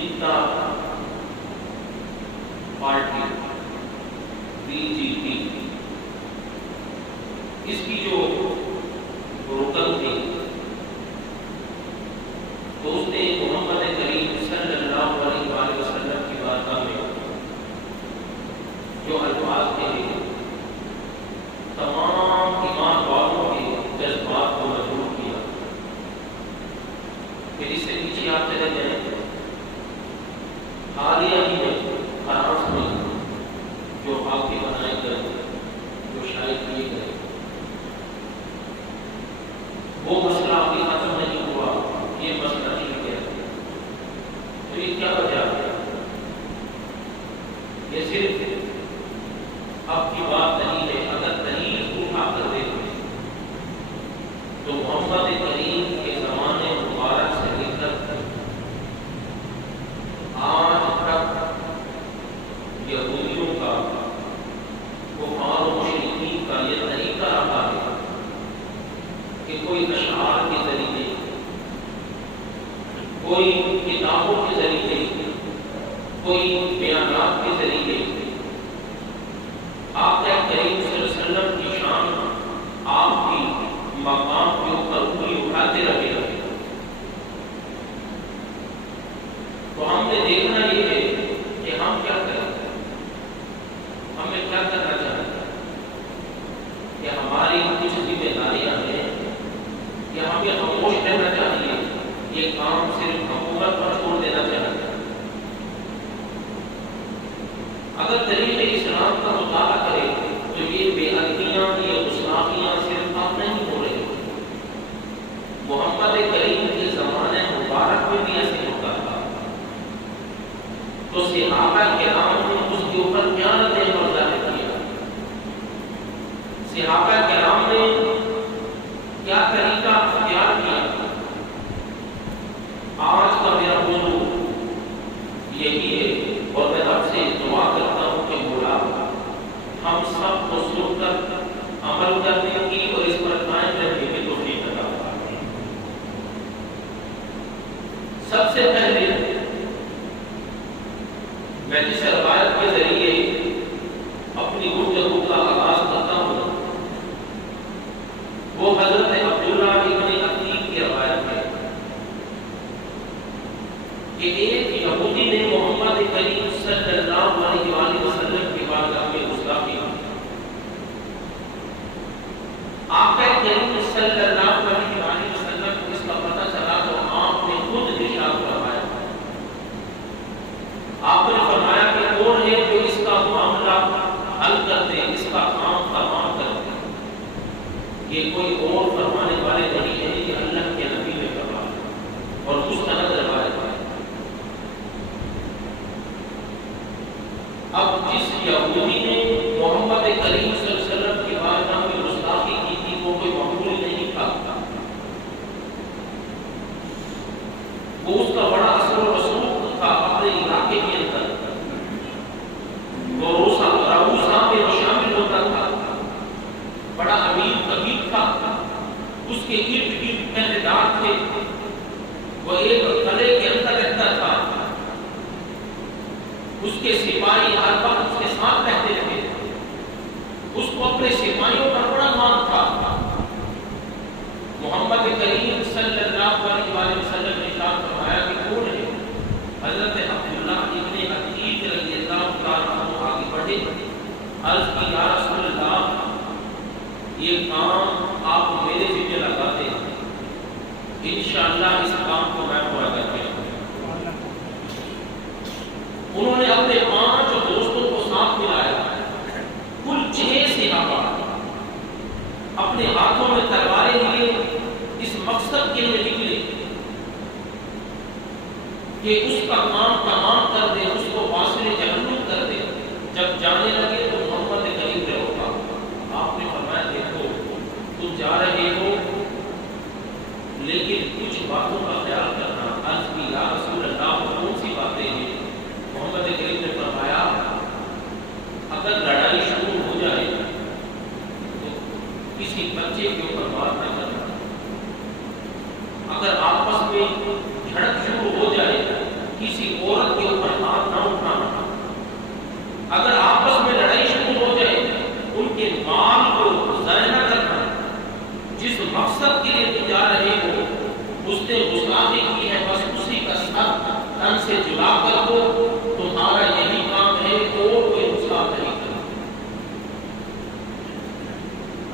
جنتا party BJP اس کی جو رکن تھی تو اس نے محمد کریم صلی اللہ علیہ وآلہ وسلم کی بارگاہ میں جو الفاظ کہے تمام ایمان والوں کے جذبات کو مجبور کیا. پھر اس سے پیچھے آپ چلے جائیں حالیہ ہی میں فرانس میں جو واقعے بنائے گئے جو شائع کیے گئے وہ مسئلہ ابھی ختم نہیں ہوا، یہ مسئلہ چھڑ گیا. تو یہ کیا وجہ ہے؟ یہ صرف اب کی بات نہیں ہے. اگر دلیل اٹھا کر دیکھیں تو محمد کریم کے زمانے مبارک سے لے کر آج تک یہودیوں کا کفار و مشرکین کا یہ طریقہ رہا ہے کہ کوئی اشعار کے ذریعے، کوئی کتابوں کے ذریعے، کوئی بیانات کے ذریعے آپ کریم صلی اللہ علیہ وسلم کی شان، آپ کی مقام کے اوپر انگلی اٹھاتے رہے. تو ہم نے دیکھنا یہ ہے کہ ہم کیا کریں، ہمیں کیا کرنا چاہیے، کہ ہماری کچھ ذمہ داریاں ہیں یا ہمیں خاموش رہنا چاہیے، یہ کام صرف حکومت پر چھوڑ دینا چاہیے. اگر طریقے اسلام کا مطالعہ کرے تو یہ بے ادبیاں، یہ گستاخیاں صرف اب نہیں ہو رہی. محمد کریم کے زمانے مبارک میں بھی ایسے ہوتا تھا. تو صحابہ کرام نے اس کے اوپر کیا رد عمل ظاہر کیا؟ صحابہ کرام نے کیا طریقہ اختیار کیا؟ آج کا میرا موضوع یہی ہے اور میں رب سے دعا کرتا ہوں کہ مولا ہم سب کو سن کر عمل کرنے کی اور اس پر قائم رہنے کی توفیق عطا فرمائے. سب سے پہلے میں جس روایت کے ذریعے اپنی گفتگو کا آغاز کرتا ہوں وہ حضرت عبداللہ ابن عتیق کی روایت ہے کہ ایک یہودی نے محمد کریم صلی اللہ علیہ وآلہ وسلم کی بارگاہ میں گستاخی کی. آقا کریم صلی اللہ علیہ وآلہ وسلم کو اس کا پتہ چلا تو آپ نے خود ارشاد فرمایا، آپ نے فرمایا کہ کون ہے جو اس کا معاملہ حل کر دے، اس کا کام تمام کر دے. یہ کوئی اور فرمانے والے نہیں ہے، یہ اللہ کے نبی نے فرمایا اور مستند روایت ہے. اب جس یہودی نے محمد کریم صلی اللہ علیہ وسلم کی بارگاہ میں گستاخی کی تھی وہ کوئی معمولی نہیں تھا. وہ اس کا بڑا اثر و رسوخ تھا اپنے علاقے کے اندر. وہ روزہ میں شامل ہوتا تھا، بڑا امیر کبیر تھا. اس کے ارد گرد پہرے دار تھے. وہ ایک قلعے کے اندر رہتا تھا. اس کے سپاہی ہر وقت اس کے ساتھ رہتے تھے. اس کو اپنے سپاہیوں پر بڑا مان تھا. محمد کریم صلی اللہ علیہ وآلہ وسلم نے ارشاد فرمایا کہ کون ہے؟ حضرت عبداللہ ابن عتیق رضی اللہ تعالیٰ عنہ آگے بڑھے. عرض کی یا رسول اللہ یہ کام آپ میرے ذمہ لگا دیں، انشاءاللہ اس کام کو میں پورا کر کے رکھوں. انہوں نے اپنے 5 دوستوں کو ساتھ ملایا. کل 6 صحابہ اپنے ہاتھوں میں تلواریں لیے اس مقصد کے لیے نکلے کہ اس کا کام تمام کر دے، اس کو واصل جہنم کر دے. جب جانے لگے تو محمد کریم نے روکا. آپ نے فرمایا دیکھو تم جا رہے ہو لیکن کچھ باتوں کا خیال کرنا. عرض کی یا رسول اللہ کون سی باتیں ہیں؟ محمد کریم نے فرمایا اگر لڑائی شروع ہو جائے تو کسی بچے کے اوپر بات نہ کرنا. اگر آپس میں جھڑپ شروع ہو جائے کسی اور اگر آپس میں لڑائی شروع ہو جائے، ان کے مال کو ضائع نہ کرنا، جس مقصد کے لیے تم جا رہے ہو اس نے گستاخی کی ہے، بس اسی کا سر تن سے جلا کر دو، تمہارا یہی کام ہے، اور کوئی گستاخ نہیں کرنا۔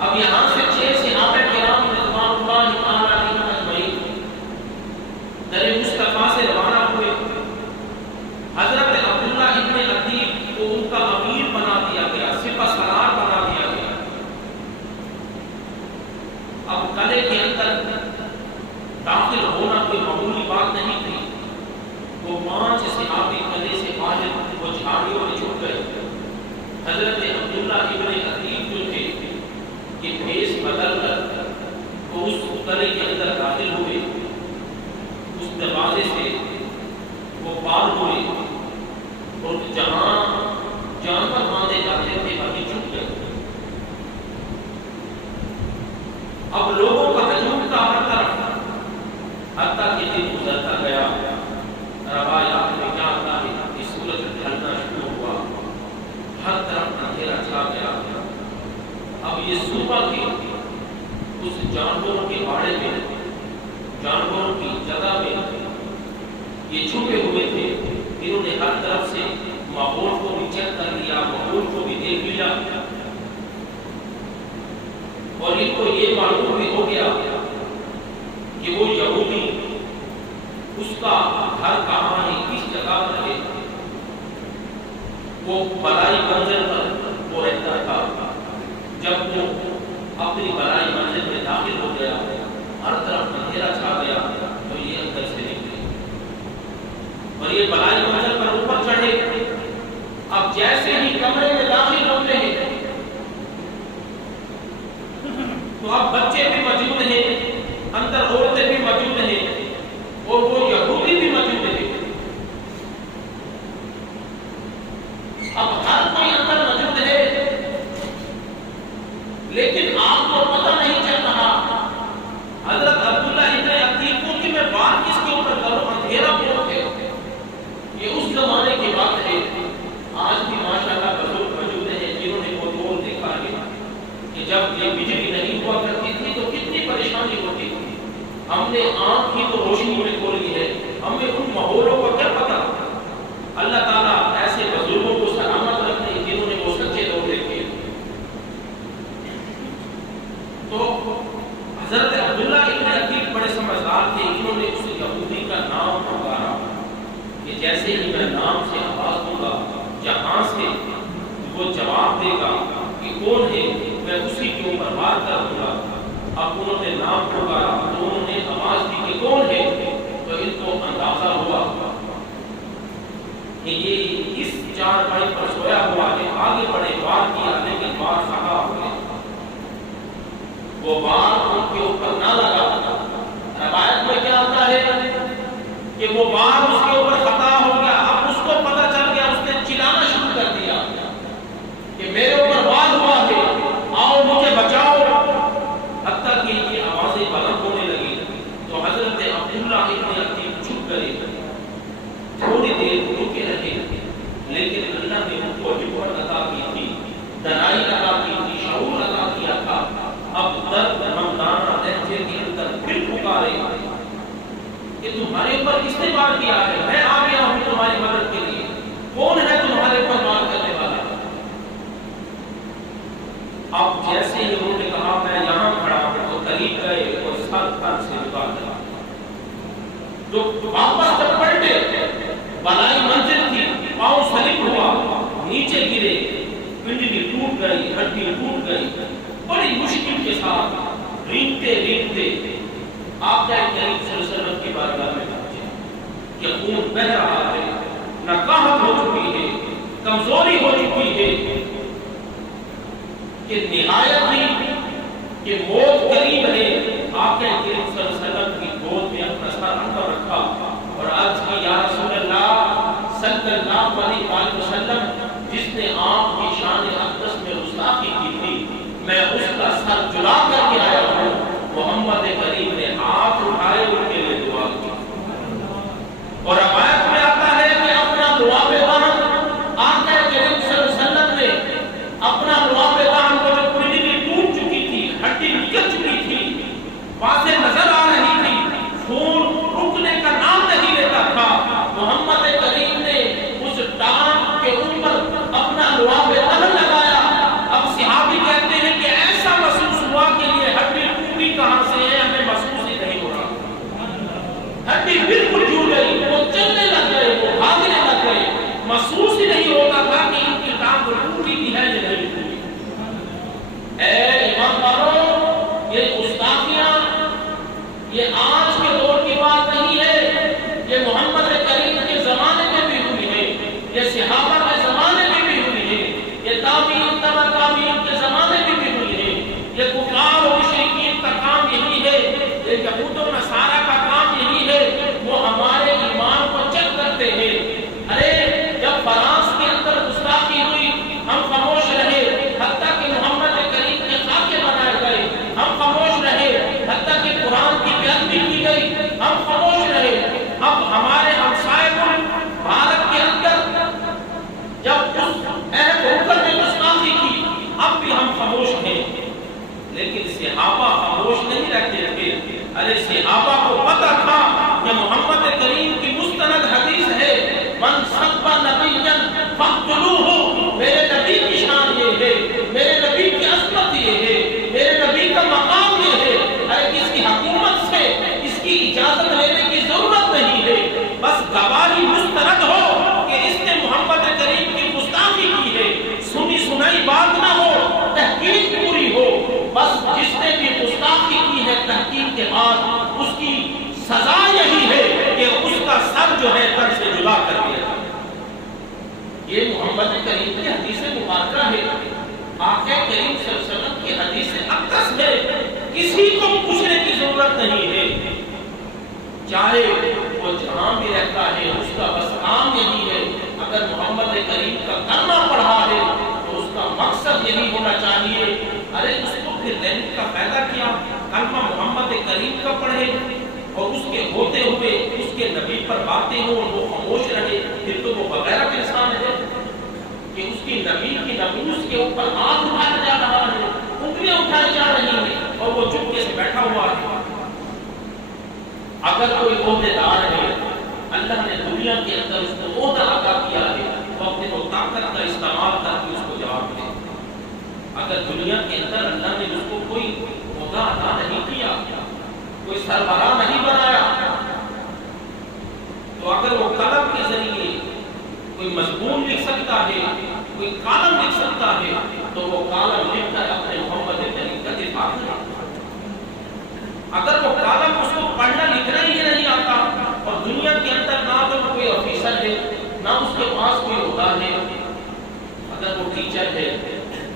اب یہاں سے 6 صحابہ کرام رضوان اللہ تعالی علیہم اجمعین در مصطفیٰ سے روانہ ہوئے۔ حضرت عبداللہ ابن عتیق کو ان کا امیر بنا دیا گیا، سپہ سالار بنا دیا گیا۔ اب قلعے کے اندر داخل ہونا کوئی معمولی بات نہیں تھی۔ وہ 5 صحابی قلعے سے باہر وہ جھاڑیوں میں چھپ گئے۔ حضرت عبداللہ ابن عتیق جو تھے کہ بھیس بدل کر وہ اس قلعے کے اندر داخل ہوئے، اس دروازے سے وہ پار ہوئے، اور جہاں جانور باندھے جاتے تھے وہیں چھپ گئے۔ اب لوگوں کا ہجوم تھا ہر طرف، حتیٰ کہ دن گزرتا گیا، روایات میں کیا آتا ہے کہ سورج ڈھلنا شروع ہوا، ہر طرف اندھیرا چھا گیا۔ اب یہ صبح کے اس جانوروں کے باڑے میں، جانوروں کی جگہ میں یہ چھپے ہوئے تھے۔ انہوں نے ہر طرف سے ماحول کو بھی چیک کر لیا، ماحول کو بھی دیکھ لیا، اور ان کو یہ معلوم بھی ہو گیا کہ وہ یہودی اس کا گھر کہاں ہے، کس جگہ پر ہے۔ وہ بلائی منزل پر وہ رہتا تھا۔ جب وہ اپنی بلائی منزل میں داخل ہو گیا، ہر طرف اندھیرا چھا گیا، تو یہ اندر سے نکلے اور یہ بلائی منزل پر اوپر چڑھے۔ اب جیسے ہی کمرے میں داخل ہوتے ہیں تو اب بچے بھی موجود ہیں، اندر عورتیں بھی موجود ہیں، اور وہ یہودی بھی موجود ہیں۔ اب ہر کوئی اندر موجود ہے، لیکن آپ کو پتہ نہیں چل رہا۔ حضرت عبداللہ ابن عتیق کو کہ میں بات کس کے اوپر کروں، اندھیرا بہت ہے۔ یہ اس زمانے کی بات ہے۔ آج بھی ماشاءاللہ بزرگ موجود ہیں جنہوں نے وہ دور دیکھا ہے کہ جب یہ بجلی نہیں ہوا کرتی تھی تو کتنی پریشانی ہوتی تھی۔ ہم نے آنکھ کی تو روشنی میں کھولی ہے، ہمیں ان ماحولوں کو کیا پتا۔ اللہ تعالیٰ ایسے بزرگوں کو سلامت رکھے جنہوں نے وہ سچے دور دیکھے۔ تو حضرت عبداللہ ابن عتیق بڑے سمجھدار تھے، انہوں نے اس یہودی کا نام پکارا کہ جیسے ہی میں نام سے آواز دوں گا، جہاں سے وہ جواب دے گا کہ کون ہے، میں اسی کے اوپر وار کر دوں گا۔ اب انہوں نے نام پکارا تو انہوں نے آواز دی کہ کون ہے، تو ان کو اندازہ ہوا کہ یہ اس چارپائی پر سویا ہوا ہے۔ آگے بڑے وار کیا، لیکن وار سہا ہو گئے، وہ وار ان کے اوپر نہ لگا۔ روایت میں کیا آتا ہے کہ وہ وار اس کے اوپر خطا ہو گیا۔ اب اس کو پتہ چل گیا، اس نے چلانا شروع کر دیا کہ میرے اوپر وار ہوا ہے، آؤ مجھے بچاؤ۔ حتیٰ کہ یہ آوازیں بلند ہونے لگی تو حضرت عبداللہ ابن عتیق چھپ گئے، تھوڑی دیر رکے رہے، لیکن اللہ نے ان کو حکمت عطا کی تھی، دنائی عطا کی تھی، شعور عطا کیا تھا۔ اب درد مندانہ لہجے کے اندر پھر پکارے کہ تمہارے اوپر کس نے وار کیا ہے، میں آ گیا ہوں تمہاری مدد کے لیے، کون ہے تمہارے اوپر وار کرنے والا۔ اب جیسے ہی انہوں نے کہا میں یہاں کھڑا ہوں، تو قریب گئے اور سر تن سے نکال دیا۔ جو واپس جب پلٹے، بلائی منزل تھی، پاؤں سلپ ہوا، نیچے گرے، پنڈلی ٹوٹ گئی، ہڈی ٹوٹ گئی، بڑی مشکل کے ساتھ رینگتے رینگتے آپ کریم صلی اللہ علیہ وسلم کی بارگاہ میں پہنچے کہ خون بہہ رہا ہے، نقاہت ہو چکی ہے، کمزوری ہو چکی ہے، کہ نہایت ہی کہ موت قریب ہے۔ آپ کریم صلی اللہ علیہ وسلم کی گود میں اپنا سر اندر رکھا اور عرض کی یا رسول اللہ صلی اللہ علیہ وسلم، جس نے آپ کی شان اقدس میں گستاخی کی تھی، میں اس کا سر جلا کر کے آیا ہوں۔ محمد کریم نے ہاتھ اٹھائے، ان کے لیے دعا کی، اور روایت میں آتا ہے کہ اپنا دعا پہ وہاں آقا کریم صلی اللہ علیہ محمد کریم کی حدیث مبارکہ ہے، آقا کریم صلی اللہ علیہ وسلم کی حدیث اقدس ہے، کسی کو پوچھنے کی ضرورت نہیں ہے، چاہے وہ جہاں بھی رہتا ہے اس کا بس کام یہی ہے، اگر محمد کریم کا کلمہ پڑھا ہے تو اس کا مقصد یہی ہونا چاہیے، ارے اس کو پھر لینے کا فائدہ کیا، کلمہ محمد کریم کا پڑھے اور اس کے ہوتے ہوئے اس کے نبی پر باتیں ہوں اور وہ خاموش رہے، پھر تو وہ بغیرت انسان ہے کہ اس کی نبی کی ناموس کے اوپر ہاتھ اٹھایا جا رہا ہے، انگلیاں اٹھائی جا رہی ہیں اور وہ چپکے سے بیٹھا ہوا ہے۔ اگر کوئی عہدے دار ہے، اللہ نے دنیا کے اندر اس کو عہدہ عطا کیا ہے، وہ اپنے وہ طاقت کا استعمال کر کے اس کو جواب دے۔ اگر دنیا کے اندر اللہ نے اس کو کوئی عہدہ عطا نہیں کیا، کوئی سربراہ نہیں بنایا، تو اگر وہ قلم کے ذریعے کوئی مضمون لکھ سکتا ہے، کوئی کالم لکھ سکتا ہے، تو وہ کالم لکھ کر اپنے محمد کریم کا دفاع کرے۔ اگر وہ کالم اس کو پڑھنا لکھنا ہی نہیں آتا اور دنیا کے اندر نہ تو کوئی آفیسر ہے نہ اس کے پاس کوئی عہدہ ہے، اگر وہ ٹیچر ہے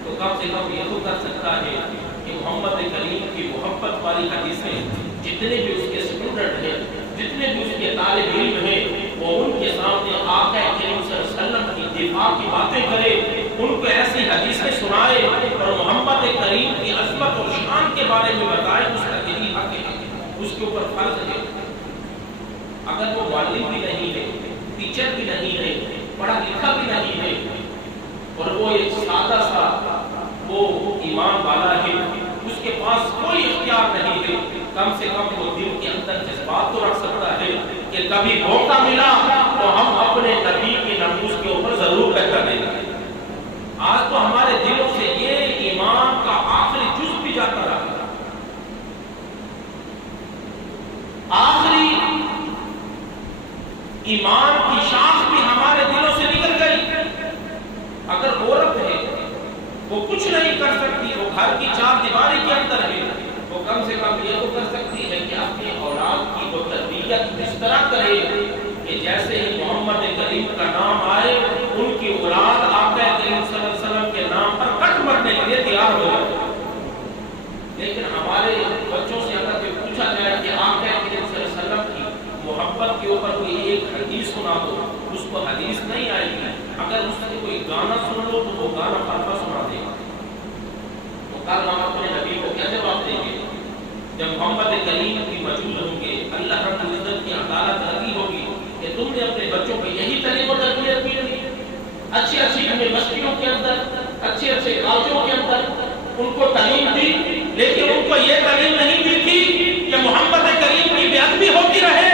تو کم سے کم یہ تو کر سکتا ہے کہ محمد کریم کی محبت والی حدیثیں جتنے بھی اس کے اسٹوڈنٹ ہیں، جتنے بھی اس کے طالب علم ہیں، وہ ان کے سامنے آقا کریم صلی اللہ علیہ وسلم کی دفاع کی باتیں کرے، ان کو ایسی حدیثیں سنائے اور محمد کریم کی عظمت اور شان کے بارے میں بتائے، اس کا یہی حق ہے، اس کے اوپر فرض ہے۔ اگر وہ معلم بھی نہیں ہے، ٹیچر بھی نہیں ہے، پڑھا لکھا بھی نہیں ہے اور وہ ایک سادہ سا وہ ایمان والا ہے، اس کے پاس کوئی اختیار نہیں ہے، کم سے کم وہ دل کے اندر جذبات تو رکھ سکتا ہے کہ کبھی موقع ملا تو ہم اپنے نبی کی ناموس کے اوپر ضرور کہہ دیں گے۔ آج تو ہمارے دلوں سے یہ ایمان کا آخری جز بھی جاتا رہا، آخری ایمان کی شاخ بھی ہمارے دلوں سے نکل گئی۔ اگر عورت ہے وہ کچھ نہیں کر سکتی، وہ گھر کی چار دیواری کے اندر ہے، وہ کم سے کم یہ تو کر سکتی ہے کہ اپنی اولاد کی وہ تربیت اس طرح کرے کہ جیسے ہی محمد کریم کا نام آئے ان کی اولاد آقا کریم صلی اللہ علیہ وسلم کے نام پر کٹ مرنے کے لیے تیار ہو جائے۔ لیکن ہمارے بچوں سے اگر یہ پوچھا جائے کہ آقا کریم صلی اللہ علیہ وسلم کی محبت کے اوپر کوئی ایک حدیث سنا دو، اس کو حدیث نہیں آئے گی، اگر اس سے کوئی گانا سن لو تو وہ گانا پڑھا سنا دے گا۔ تو کل ہم اپنے نبی کو کیا جواب دیں گے جب محمد کریم کی موجود ہوں گے؟ اللہ رب العزت کی عدالت لگی ہوگی کہ تم نے اپنے بچوں کو یہی طریقوں تربیت کی، اچھی اچھی یونیورسٹیوں کے اندر، اچھے اچھے کالجوں کے اندر ان کو تعلیم دی، لیکن ان کو یہ تعلیم نہیں دی تھی کہ محمد کریم کی بے ادبی ہوتی رہے،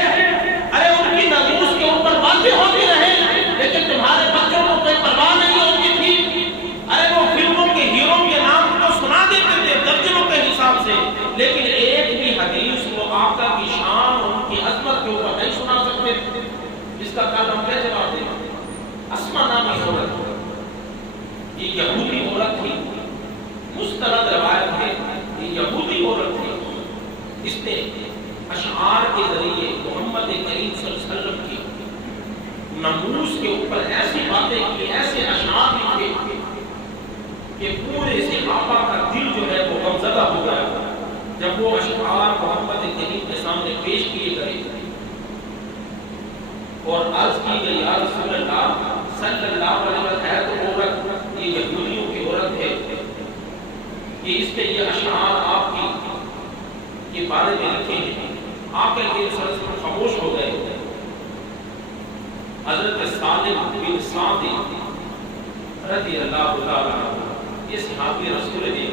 ارے ان کی ناموس کے اوپر باتیں ہوتی رہے، لیکن تمہارے بچوں کو کوئی پرواہ نہیں ہوتی تھی، ارے وہ فلموں کے ہیرو کے نام کو سنا دیتے تھے درجنوں کے حساب سے، لیکن ایک بھی حدیث وہ آقا کی شان اور ان کی عظمت کے اوپر نہیں سنا سکتے تھے۔ اس کا کل ہم کیا جواب دیں؟ اسما نامی عورت، یہ یہودی عورت تھی، مستند روایت ہے، یہ یہودی عورت تھی، اس نے اشعار کے ذریعے محمد کریم صلی اللہ علیہ وسلم کی ناموس کے اوپر ایسی باتیں کی، ایسے اشعار لکھے کہ پورے صحابہ کا دل جو ہے وہ غمزدہ ہو گیا۔ جب وہ اشعار محمد کریم کے سامنے پیش کیے گئے اور عرض کی گئی یا رسول اللہ صلی اللہ علیہ وسلم، ہے تو عورت، یہ یہودیوں کی عورت ہے، کہ اس پہ یہ اشعار آپ کے بارے میں لکھے ہیں۔ آپ کے لیے خاموش ہو گئے۔ حضرت سالم بن سعد رضی اللہ تعالیٰ عنہ یہ صحابی رسول ہیں،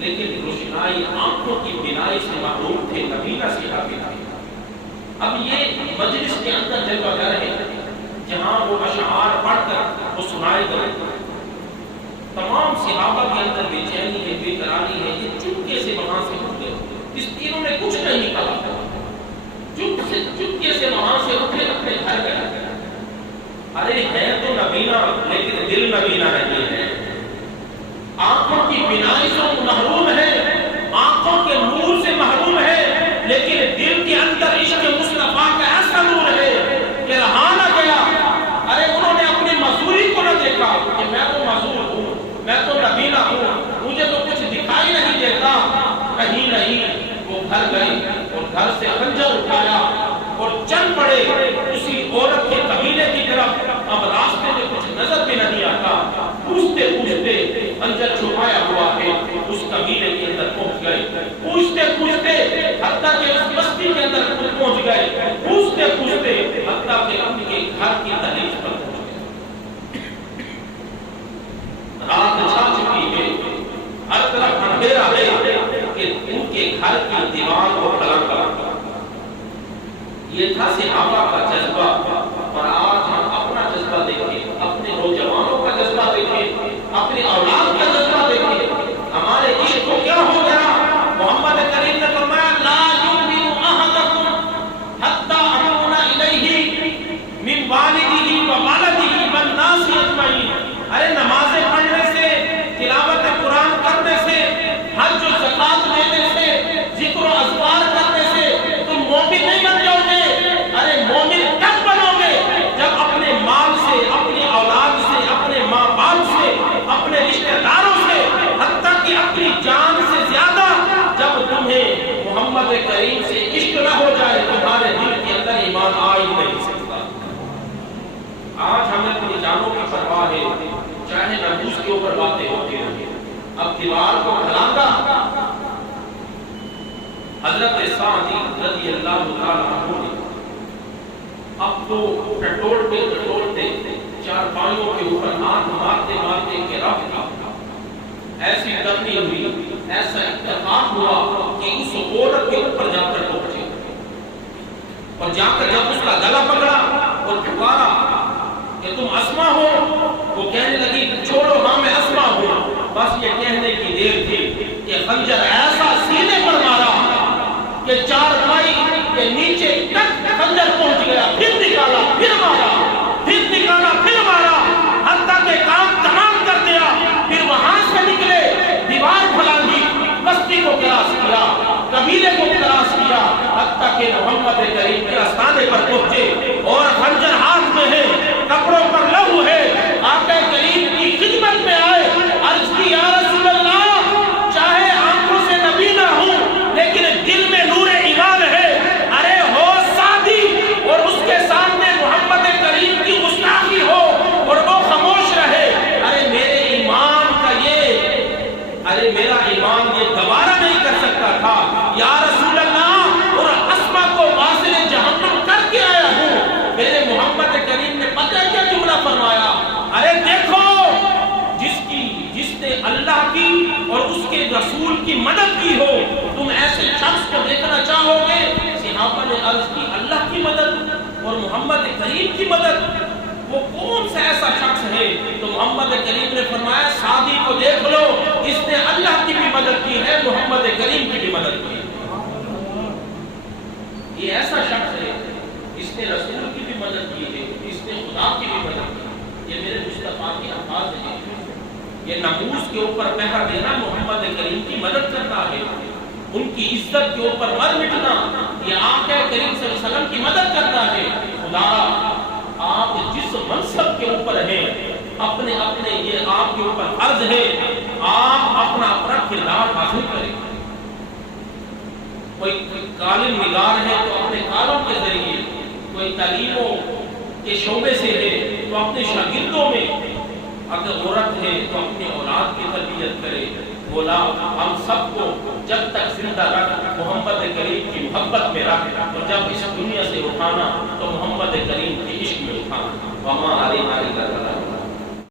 لیکن روشنائی آنکھوں کی بینائی سے محروم تھے، نبینا صحابی تھے۔ اب یہ مجلس کے اندر جگہ گھر ہے جہاں وہ اشعار پڑھ کر وہ سنائے گئے، تمام صحابہ کے اندر بے چینی ہے، بے قراری ہے، یہ چپکے سے وہاں سے اٹھ گئے، اس تینوں نے کچھ نہیں کہا، چپکے سے وہاں سے اٹھے اپنے گھر گئے۔ ارے ہے تو نبینا لیکن دل نبینا نہیں ہے، آنکھوں کی بینائی سے محروم ہے، آنکھوں کے نور سے محروم ہے، لیکن دل کے اندر عشق مصطفیٰ کا ایسا نور ہے کہ رہا نہ گیا۔ ارے انہوں نے اپنی مزدوری کو نہ دیکھا، گھر کی دیوار کو کھڑا کر. یہ تھا صحابہ کا جذبہ. اور آج ہم اپنا جذبہ دیکھیں, اپنے نوجوانوں کا جذبہ دیکھیں, اپنی اولاد کا جذبہ دیکھیں. ہمارے عشق کو کیا ہو گیا؟ محمد کریم نے فرمایا لا یؤمن احدکم حتی اکون الیہ من والدہ و ولدہ والناس اجمعین. ارے نمازیں پڑھنے سے, تلاوت قرآن کرنے سے, حج و زکات دینے سے, ذکر و اذکار کرنے سے تم مومن نہیں بن جاؤ گے. ارے مومن کب بنو گے؟ جب اپنے مال سے, اپنی اولاد سے, اپنے ماں باپ سے, اپنے رشتہ داروں سے, حتیٰ کہ اپنی جان سے زیادہ جب تمہیں محمد کریم سے عشق نہ ہو جائے, تمہارے دل کے اندر ایمان آ ہی نہیں سکتا. آج ہمیں اپنی جانوں کی پرواہ ہے, چاہے ناموس کے اوپر باتیں ہوتی رہیں. اب دیوار کو کھلاتا حضرت سعدی رضی اللہ تعالیٰ عنہ نے اب تو ٹٹولتے چارپائیوں کے اوپر ہاتھ مارتے مارتے کہ رب تھا. ایسی کرنی ہوئی, ایسا اتفاق ہوا کہ اس عورت کے اوپر جا کر پہنچے, اور جا کر جب اس کا گلا پکڑا اور پکارا کہ تم اسما ہو, وہ کہنے لگی چھوڑو, ہاں میں اسما ہوں. بس یہ کہنے کی دیر تھی کہ خنجر ایسا سینے پر مارا کہ چارپائی کے نیچے تک خنجر پہنچ گیا. پھر نکالا, پھر مارا, پھر نکالا, پھر مارا, حتیٰ کہ کام تمام کر دیا. پھر وہاں سے نکلے, دیوار پھلانگی, بستی کو کراس کیا, قبیلے کو کراس کیا, حتیٰ کہ محمد کریم کے آستانے پر پہنچے اور خنجر ہاتھ میں ہے, کپڑوں پر لہو ہے. آقا کریم کی خدمت میں آئے, عرض کی یا رسول اللہ, چاہے آنکھوں سے نبی نہ ہوں لیکن دل میں نور ایمان ہے. ارے ہو سعدی اور اس کے سامنے محمد کریم کی گستاخی ہو اور وہ خاموش رہے. ارے میرے ایمان کا ارے میرا ایمان یہ گوارا نہیں کر سکتا تھا. یا رسول اللہ, اور اسما کو واصل جہنم کر کے آیا ہوں. میرے محمد کریم نے پتہ کیا جملہ فرمایا؟ ارے دیکھو, جس نے اللہ کی اور اس کے رسول کی مدد کی ہو, تم ایسے شخص کو دیکھنا چاہو گے؟ صحابہ نے عرض کی اللہ کی مدد اور محمد کریم کی مدد, وہ کون سا ایسا شخص ہے؟ تو محمد کریم نے فرمایا سعدی کو دیکھ لو, اس نے اللہ کی بھی مدد کی ہے, محمد کریم کی بھی مدد کی ہے. یہ ایسا شخص ہے, اس نے رسول کی بھی مدد کی ہے, اس نے خدا کی بھی مدد کی ہے. یہ میرے مصطفیٰ کے الفاظ ہیں. یہ ناموس کے اوپر پہرا دینا محمد کریم کی مدد کرنا ہے. ان کی عزت کے اوپر مر مٹنا یہ آقا کریم صلی اللہ علیہ وسلم کی مدد کرنا ہے. خدا آپ جس منصب کے اوپر ہیں, اپنے یہ آپ کے اوپر فرض ہے, آپ اپنا کردار حاصل کریں. کوئی کالم نگار ہے تو اپنے کالم کے ذریعے, کوئی تعلیموں کے شعبے سے ہے تو اپنے شاگردوں میں, اگر عورت ہے تو اپنی اولاد کی تربیت کرے. بولا ہم سب کو جب تک زندہ رکھ, محمد کریم کی محبت میں رکھ, اور جب اس دنیا سے اٹھانا تو محمد کریم کے عشق میں اٹھانا. وما علینا